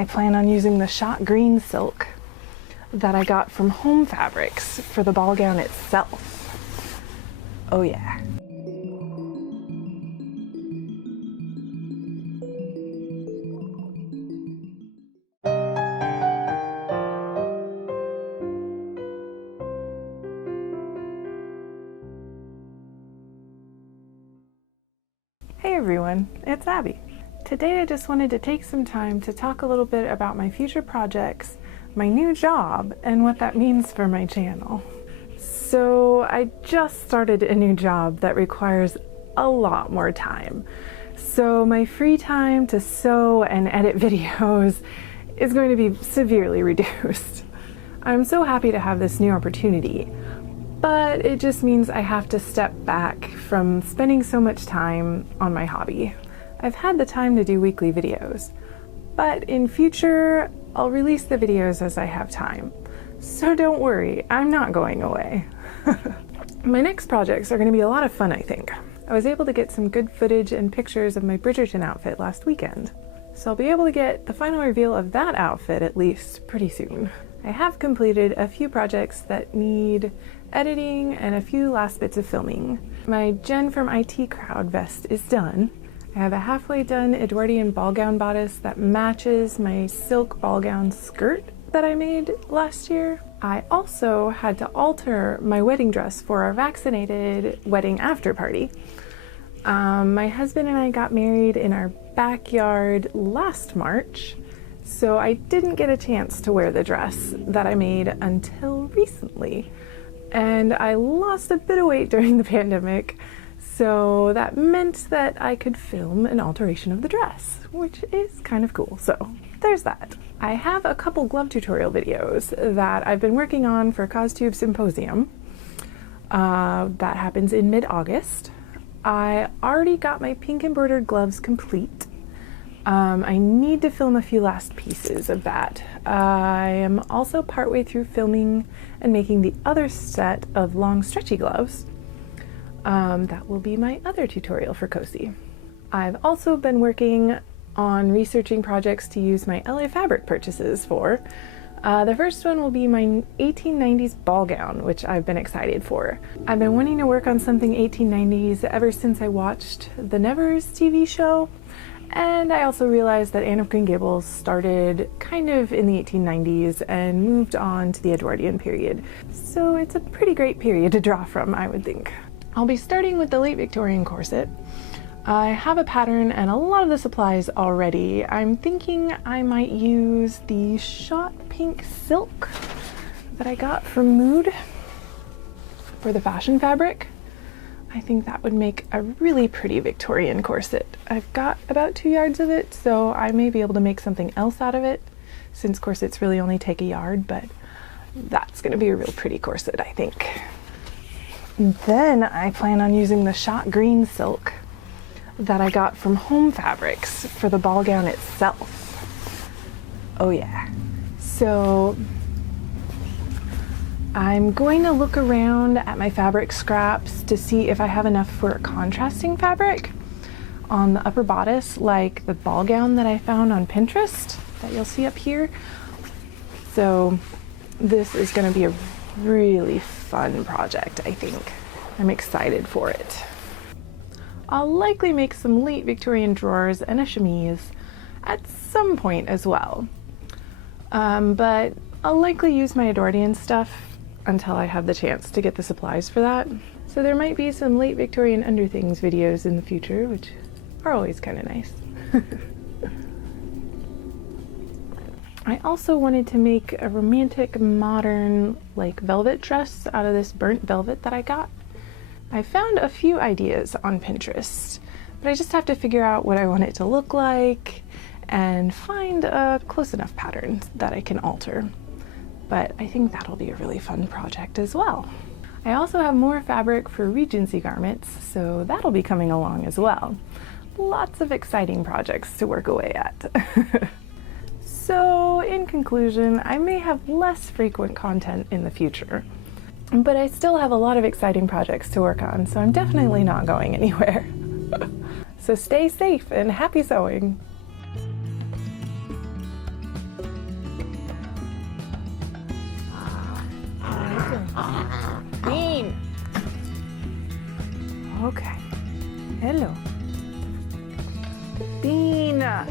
I plan on using the shot green silk that I got from Home Fabrics for the ball gown itself. Oh yeah. Hey everyone, it's Abby. Today I just wanted to take some time to talk a little bit about my future projects, my new job, and what that means for my channel. So I just started a new job that requires a lot more time. So my free time to sew and edit videos is going to be severely reduced. I'm so happy to have this new opportunity, but it just means I have to step back from spending so much time on my hobby. I've had the time to do weekly videos, but in future, I'll release the videos as I have time. So don't worry, I'm not going away. My next projects are going to be a lot of fun, I think. I was able to get some good footage and pictures of my Bridgerton outfit last weekend, so I'll be able to get the final reveal of that outfit at least pretty soon. I have completed a few projects that need editing and a few last bits of filming. My Jen from IT crowd vest is done. I have a halfway done Edwardian ball gown bodice that matches my silk ball gown skirt that I made last year. I also had to alter my wedding dress for our vaccinated wedding after party. My husband and I got married in our backyard last March, so I didn't get a chance to wear the dress that I made until recently. And I lost a bit of weight during the pandemic, so that meant that I could film an alteration of the dress, which is kind of cool. So there's that. I have a couple glove tutorial videos that I've been working on for Costube Symposium. That happens in mid-August. I already got my pink embroidered gloves complete. I need to film a few last pieces of that. I am also partway through filming and making the other set of long stretchy gloves. That will be my other tutorial for CoSy. I've also been working on researching projects to use my LA fabric purchases for. The first one will be my 1890s ball gown, which I've been excited for. I've been wanting to work on something 1890s ever since I watched the Nevers TV show. And I also realized that Anne of Green Gables started kind of in the 1890s and moved on to the Edwardian period. So it's a pretty great period to draw from, I would think. I'll be starting with the late Victorian corset. I have a pattern and a lot of the supplies already. I'm thinking I might use the shot pink silk that I got from Mood for the fashion fabric. I think that would make a really pretty Victorian corset. I've got about 2 yards of it, so I may be able to make something else out of it, since corsets really only take a yard, but that's gonna be a real pretty corset, I think. Then I plan on using the shot green silk that I got from Home Fabrics for the ball gown itself. Oh yeah. So I'm going to look around at my fabric scraps to see if I have enough for contrasting fabric on the upper bodice, like the ball gown that I found on Pinterest that you'll see up here. So this is going to be a really fun project, I think. I'm excited for it. I'll likely make some late Victorian drawers and a chemise at some point as well. But I'll likely use my Edwardian stuff until I have the chance to get the supplies for that. So there might be some late Victorian underthings videos in the future, which are always kind of nice. I also wanted to make a romantic modern like velvet dress out of this burnt velvet that I got. I found a few ideas on Pinterest, but I just have to figure out what I want it to look like and find a close enough pattern that I can alter. But I think that'll be a really fun project as well. I also have more fabric for Regency garments, so that'll be coming along as well. Lots of exciting projects to work away at. So in conclusion, I may have less frequent content in the future, but I still have a lot of exciting projects to work on, so I'm definitely not going anywhere. So stay safe and happy sewing! ya.